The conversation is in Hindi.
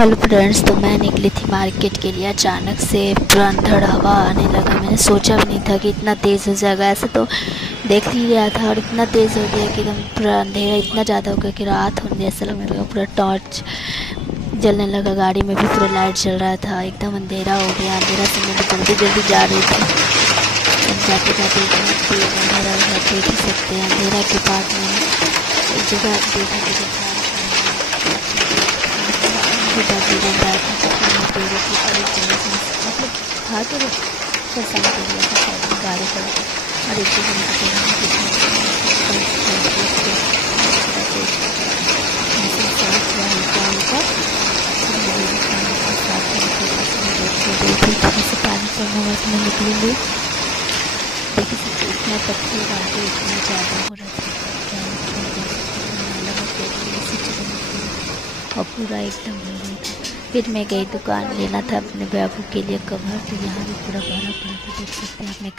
हेलो फ्रेंड्स, तो मैं निकली थी मार्केट के लिए। अचानक से पूरा अंधड़ हवा आने लगा। मैंने सोचा भी नहीं था कि इतना तेज़ हो जाएगा। ऐसे तो देख ही रहा था और इतना तेज़ हो गया कि एकदम पूरा अंधेरा इतना ज़्यादा हो गया कि रात होने जैसा लगने लगा। पूरा टॉर्च जलने लगा, गाड़ी में भी पूरा लाइट जल रहा था। एकदम अंधेरा हो गया। अंधेरा से मैं जल्दी जल्दी जा रही थी। जाते जाते इतना तेज़ अंधेरा हो गया, देख ही सकते हैं। अंधेरा के बाद में एक जगह देखा कि बाकी बन रहा था पेड़ों की और एक जगह से मतलब था तो परेशान कर दिया था शायद गाड़ी पर। और एक जगह से पानी चलने में उसमें निकलेंगे। देख सकते इतना पत्थर बांटे इतना ज़्यादा हो रहा था और पूरा एकदम हो रहा था। फिर मैं गई दुकान लेना था अपने बाबू के लिए कवर, तो यहाँ भी पूरा भरा पड़ा था। देख सकते हैं आप। मैं